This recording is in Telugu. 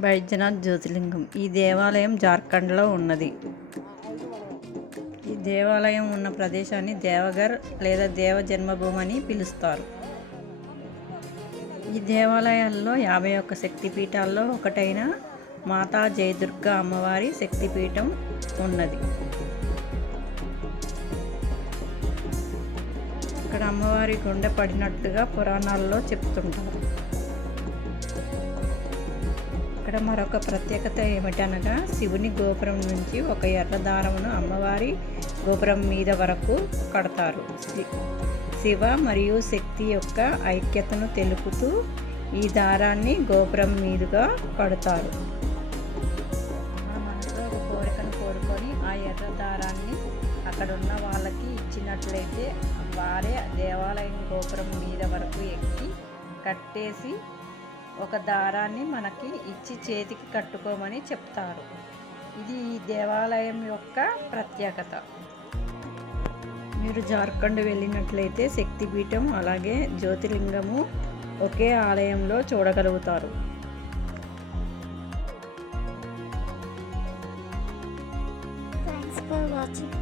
బైద్యనాథ్ జ్యోతిలింగం ఈ దేవాలయం జార్ఖండ్లో ఉన్నది. ఈ దేవాలయం ఉన్న ప్రదేశాన్ని దేవగర్ లేదా దేవ జన్మభూమి అని పిలుస్తారు. ఈ దేవాలయాల్లో యాభై ఒక్క శక్తిపీఠాల్లో ఒకటైన మాతా జయదుర్గ అమ్మవారి శక్తిపీఠం ఉన్నది. ఇక్కడ అమ్మవారి గుండె పడినట్టుగా పురాణాల్లో చెప్తుంటారు. ఇక్కడ మరొక ప్రత్యేకత ఏమిటనగా శివుని గోపురం నుంచి ఒక ఎర్ర దారమును అమ్మవారి గోపురం మీద వరకు కడతారు. శి- శివ మరియు శక్తి యొక్క ఐక్యతను తెలుపుతూ ఈ దారాన్ని గోపురం మీదుగా కడతారు. మన మనసులో ఒక కోరికను కోరుకొని ఆ ఎర్ర దారాన్ని అక్కడున్న వాళ్ళకి ఇచ్చినట్లయితే వారే దేవాలయం గోపురం మీద వరకు ఎక్కి కట్టేసి ఒక దారాన్ని మనకి ఇచ్చి చేతికి కట్టుకోమని చెప్తారు. ఇది ఈ దేవాలయం యొక్క ప్రత్యేకత. మీరు జార్ఖండ్ వెళ్ళినట్లయితే శక్తిపీఠం అలాగే జ్యోతిర్లింగము ఒకే ఆలయంలో చూడగలుగుతారు. Thanks for watching.